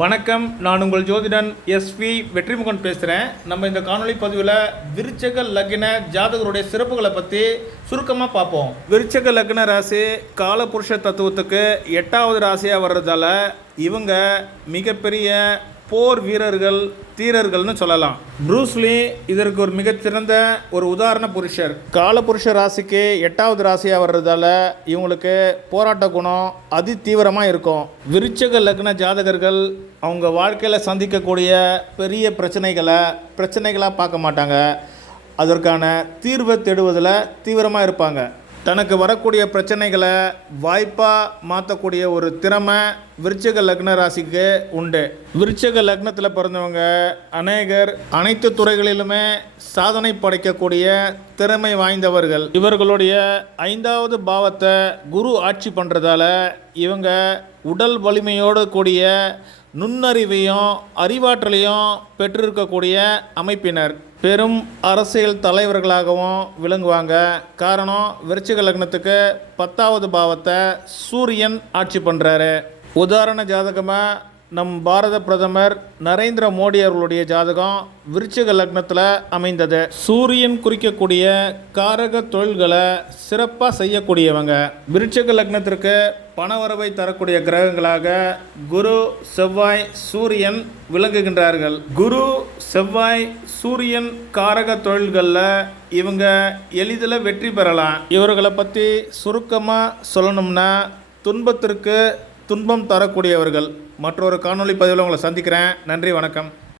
வணக்கம், நான் உங்கள் ஜோதிடன் எஸ்வி வெற்றிமுகன் பேசுகிறேன். நம்ம இந்த காணொளி பதிவில் விருச்சக லக்ன ஜாதகருடைய சிறப்புகளை பற்றி சுருக்கமாக பார்ப்போம். விருச்சக லக்ன ராசி காலபுருஷ தத்துவத்துக்கு 8வது ராசியாக வர்றதால இவங்க மிகப்பெரிய போர் வீரர்கள், தீரர்கள்னு சொல்லலாம். ப்ரூஸ்லி இதற்கு ஒரு மிகச்சிறந்த ஒரு உதாரண புருஷர். காலபுருஷ ராசிக்கு 8வது ராசியாக வர்றதால இவங்களுக்கு போராட்ட குணம் அதி தீவிரமாக இருக்கும். விருச்சக லக்ன ஜாதகர்கள் அவங்க வாழ்க்கையில் சந்திக்கக்கூடிய பெரிய பிரச்சனைகளாக பார்க்க மாட்டாங்க. அதற்கான தீர்வை தேடுவதில் தீவிரமாக இருப்பாங்க. தனக்கு வரக்கூடிய பிரச்சனைகளை வாய்ப்பாக மாற்றக்கூடிய ஒரு திறமை விருச்சக லக்ன ராசிக்கு உண்டு. விருச்சக லக்னத்தில் பிறந்தவங்க அநேகர் அனைத்து துறைகளிலுமே சாதனை படைக்கக்கூடிய திறமை வாய்ந்தவர்கள். இவர்களுடைய 5வது பாவத்தை குரு ஆட்சி பண்ணுறதால இவங்க உடல் வலிமையோடு கூடிய நுண்ணறிவையும் அறிவாற்றலையும் பெற்றிருக்கக்கூடிய அமைப்பினர். பெரும் அரசியல் தலைவர்களாகவும் விளங்குவாங்க. காரணம், விருச்சிக லக்னத்துக்கு 10வது பாவத்தை சூரியன் ஆட்சி பண்ணுறாரு. உதாரண ஜாதகமாக நம் பாரத பிரதமர் நரேந்திர மோடி அவர்களுடைய ஜாதகம் விருச்சிக லக்னத்தில் அமைந்தது. சூரியன் குறிக்கக்கூடிய காரக தொழில்களை சிறப்பாக செய்யக்கூடியவங்க. விருச்சிக லக்னத்திற்கு பணவரவை தரக்கூடிய கிரகங்களாக குரு, செவ்வாய், சூரியன் விளங்குகின்றார்கள். குரு, செவ்வாய், சூரியன் காரக தொழில்களில் இவங்க எளிதில் வெற்றி பெறலாம். இவர்களை பற்றி சுருக்கமாக சொல்லணும்னா துன்பத்திற்கு துன்பம் தரக்கூடியவர்கள். மற்றொரு காணொளி பதிவில் உங்களை சந்திக்கிறேன். நன்றி, வணக்கம்.